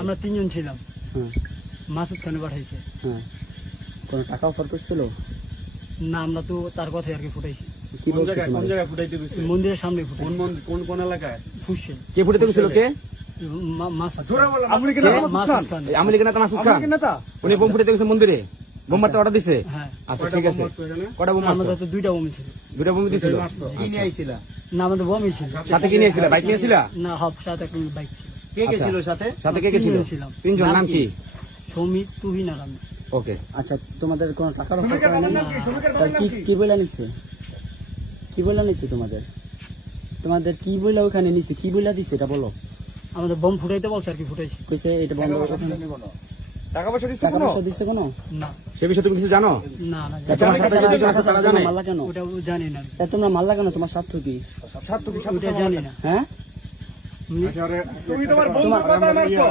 আমরা তিনজন ছিলাম, হ্যাঁ মাসুদ খানে পাঠাইছে। হ্যাঁ, কোনো টাকা অফার করছিল? না, আমরা তো তার কথাই আর কি ফুটাইছি। কি বলছে তোমার? ফুটাইতে গেছে? মন্দিরের সামনে ফুটাইছি। কোন কোন এলাকায়? ফুসছে কে ফুটাতে গেছিল? কে? মাসুদ আপনি কি মাসুদ খান। আমি লিখে নেতা মাসুদ খান, উনি বোম ফুটাতে গেছে মন্দিরে, বোম মারতে অর্ডার দিছে। হ্যাঁ, আচ্ছা ঠিক আছে, কটা বোম মারছো? আমাদের তো দুইটা বমি ছিল। দুটা বোম দিছিল। কি নিয়ে আইছিলা? না, আমাদের বমি ছিল। সাথে কি নিয়েছিল? বাইক নিয়েছিল? না, হব সাথে একটা বাইক ছিল। কে গেছিল সাথে? সাথে কে কে ছিল? তিনজন ছিলাম। তিনজন, নাম কি? সমিত, তুহিন আর আমি। ওকে। আচ্ছা, তোমাদের কোনো টাকার অফার শ্রমিকের করে বাবার না? নাম কি? শ্রমিকের তাহলে বাবার নাম কি? কি বলে নিছে? কি বলে নিছে তোমাদের? তোমাদের কি বলে ওখানে নিছে? কি বলে দিছে এটা বলো। আমাদের বম ফুটাইতে বলছে আর কি, ফুটাইছি। কইছে এটা বন্ধ করতে। টাকা পয়সা দিচ্ছে টাকা কোনো? পয়সা দিছে কোনো? না সে বিষয়ে তুমি কিছু জানো? না না, তা তোমার সাথে যদি টাকা তারা জানে? মাল্লা কেন? ওটা জানি না, তা তোমরা মাল্লা কেন? তোমার স্বার্থ কি? ওটা জানি না। হ্যাঁ? তুমি তোমার বন্ধুর কথা মারছো?